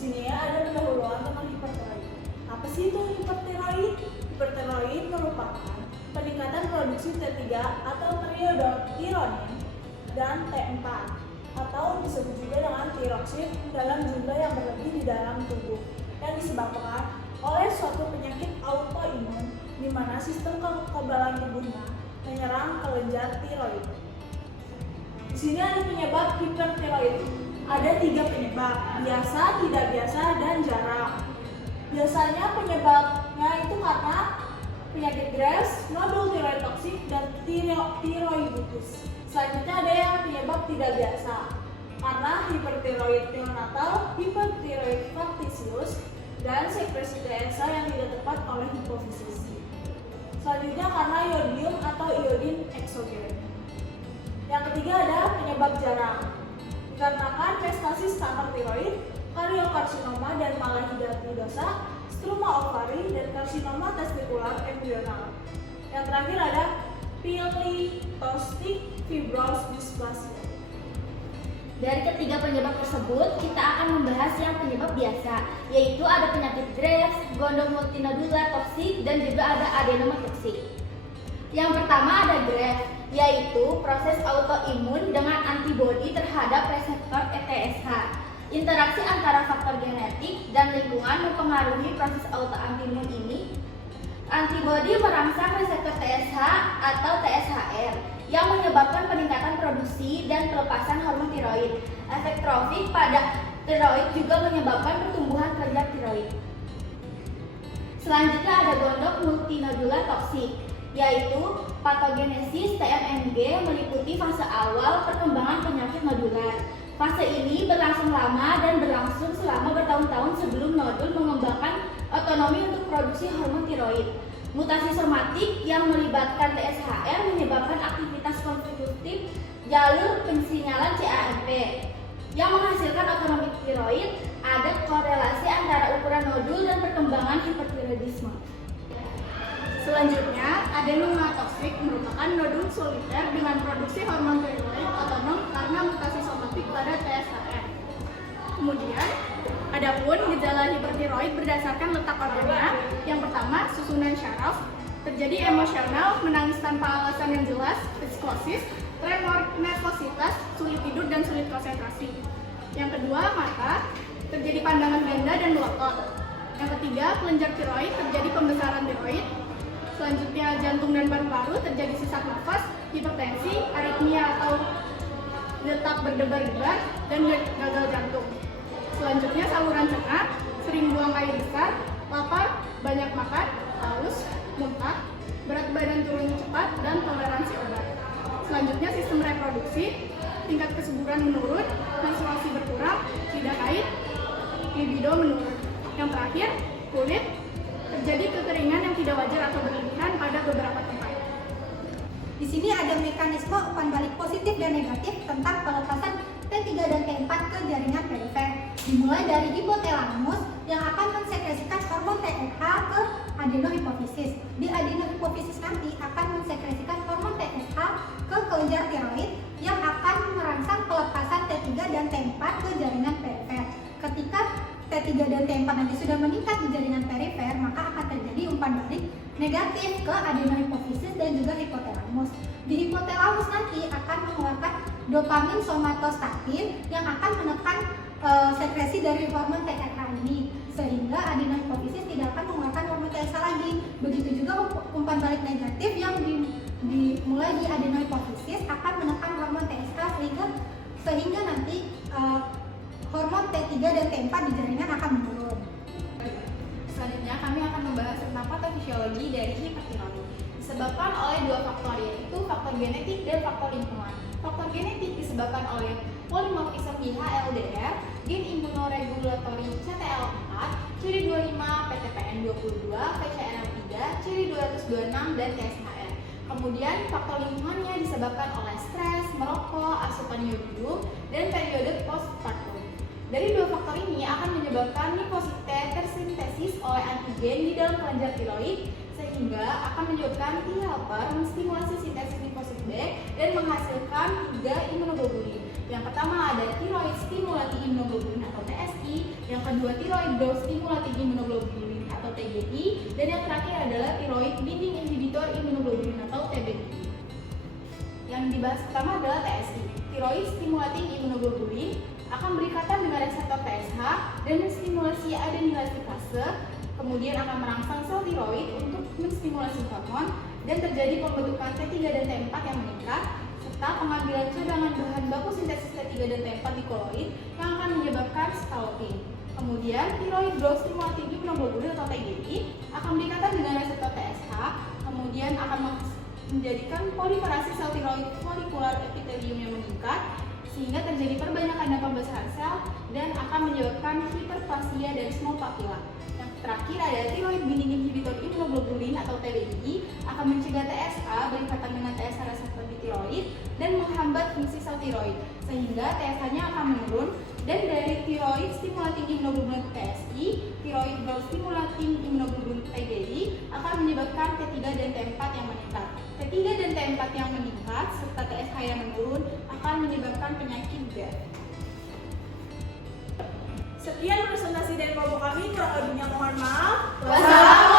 sini ada pendahuluan tentang hipertiroid. Apa sih itu hipertiroid? Hipertiroid merupakan peningkatan produksi T3 atau triodotironin dan T4 atau disebut juga dengan tiroksid dalam jumlah yang berlebih di dalam tubuh yang disebabkan oleh suatu penyakit autoimun di mana sistem kekebalan tubuhnya menyerang kelenjar tiroid. Di sini ada penyebab hipertiroid. Ada 3 penyebab: biasa, tidak biasa, dan jarang. Biasanya penyebabnya itu karena penyakit Graves, nodul tiroid toksik, dan tiroiditis. Selanjutnya ada yang penyebab tidak biasa karena hipertiroid neonatal, hipertiroid factisius, dan sekresi TSH yang tidak tepat oleh hipofisis. Selanjutnya karena iodium atau iodin eksogen. Yang ketiga ada penyebab jarang, dikarenakan metastasis kanker tiroid, kariokarsinoma dan malahidratidosa, struma ovari, dan karsinoma testikular embrional. Yang terakhir ada pielitostic fibrous dysplasia. Dari ketiga penyebab tersebut, kita akan membahas yang penyebab biasa, yaitu ada penyakit Graves, gondok multinodular toksik, dan juga ada adenoma toksik. Yang pertama ada Graves, yaitu proses autoimun dengan antibodi terhadap reseptor ETSH. Interaksi antara faktor genetik dan lingkungan mempengaruhi proses autoimun ini. Antibodi merangsang reseptor TSH atau TSHR yang menyebabkan peningkatan produksi dan pelepasan hormon tiroid. Efek trofik pada tiroid juga menyebabkan pertumbuhan kelenjar tiroid. Selanjutnya ada gondok multinodular toksik, yaitu patogenesis TMNG meliputi fase awal perkembangan penyakit nodular. Fase ini berlangsung lama dan berlangsung selama bertahun-tahun sebelum nodul mengembangkan otonomi untuk produksi hormon tiroid. Mutasi somatik yang melibatkan TSHR menyebabkan aktivitas konstitutif jalur pensinyalan CAMP yang menghasilkan otonomi tiroid. Ada korelasi antara ukuran nodul dan perkembangan hipertiroidisme. Selanjutnya, adenoma toksik merupakan nodul soliter dengan produksi hormon tiroid otonom karena mutasi somatik pada TSHR. Kemudian, adapun gejala hipertiroid berdasarkan letak organnya. Yang pertama, susunan syaraf, terjadi emosional, menangis tanpa alasan yang jelas, psikosis, tremor, nervositas, sulit tidur dan sulit konsentrasi. Yang kedua, mata, terjadi pandangan ganda dan melotot. Yang ketiga, kelenjar tiroid, terjadi pembesaran tiroid. Selanjutnya, jantung dan paru-paru, terjadi sesak nafas, hipertensi, aritmia atau detak berdebar-debar, dan gagal jantung. Selanjutnya, saluran cerna, sering buang air besar, lapar, banyak makan, haus, muntah, berat badan turun cepat, dan toleransi obat. Selanjutnya, sistem reproduksi, tingkat kesuburan menurun, menstruasi berkurang, tidak haid, libido menurun. Yang terakhir, kulit, terjadi kekeringan yang tidak wajar atau berlebihan pada beberapa tempat. Di sini ada mekanisme umpan balik positif dan negatif tentang pelepasan T3 dan T4 ke jaringan perifer. Dimulai dari hipotalamus yang akan mensekresikan hormon TSH ke adenohipofisis. Di adenohipofisis nanti akan mensekresikan hormon TSH ke kelenjar tiroid yang akan merangsang pelepasan T3 dan T4 ke jaringan perifer. Ketika T3 dan T4 nanti sudah meningkat di jaringan perifer, maka akan terjadi umpan balik negatif ke adenohipofisis dan juga hipotalamus. Di hipotalamus nanti akan mengeluarkan dopamin somatostatin yang akan menekan sekresi dari hormon TSH ini, sehingga adenohipofisis tidak akan mengeluarkan hormon TSH lagi. Begitu juga umpan balik negatif yang dimulai di adenohipofisis akan menekan hormon TSH sehingga nanti hormon T3 dan T4 di jaringan akan menurun. Selanjutnya kami akan membahas tentang patofisiologi dari hipertiroid. Disebabkan oleh dua faktor, yaitu faktor genetik dan faktor lingkungan. Faktor genetik disebabkan oleh polimorfisme di HLDR, gen imunoregulatory CTLA4, ciri 25, PTPN 22, VCRM3, ciri 226, dan TSHR. Kemudian faktor lingkungannya disebabkan oleh stres, merokok, asupan iodium, dan periode postpartum. Dari dua faktor ini akan menyebabkan limfosit T tersintesis oleh antigen di dalam kelenjar tiroid, sehingga akan menyebabkan T helper menstimulasi sintesis limfosit B dan menghasilkan 3 imunoglobulin. Yang pertama ada thyroid stimulating immunoglobulin atau TSI, yang kedua thyroid growth stimulating immunoglobulin atau TGI, dan yang terakhir adalah thyroid binding inhibitor immunoglobulin atau TBI. Yang dibahas pertama adalah TSI. Thyroid stimulating immunoglobulin akan berikatan dengan reseptor TSH dan menstimulasi adenilastikase, kemudian akan merangsang sel tiroid untuk menstimulasi hormon dan terjadi pembentukan T3 dan T4 yang meningkat serta pengambilan cadangan bahan baku sintesis T3 dan T4 di koloid yang akan menyebabkan stalking. Kemudian thyroid growth stimulating immunoglobulin atau TGI akan berikatan dengan reseptor TSH, kemudian akan menjadikan proliferasi sel tiroid folikular epitelium yang meningkat sehingga terjadi perbanyakan dan pembesaran sel dan akan menyebabkan hiperplasia dan small papilla. Yang terakhir ada thyroid binding inhibitor immunoglobulin atau TBI akan mencegah TSH berikatan dengan TSH reseptor di tiroid dan menghambat fungsi sel tiroid sehingga TSH-nya akan menurun, dan dari thyroid stimulating immunoglobulin TSI, thyroid growth stimulating immunoglobulin TGI akan menyebabkan T3 dan T4 yang meningkat. T3 dan T4 yang meningkat serta TSH yang menurun akan menyebabkan penyakit GERD. Sekian presentasi dari kelompok kami, kurang lebihnya mohon maaf. Wassalamualaikum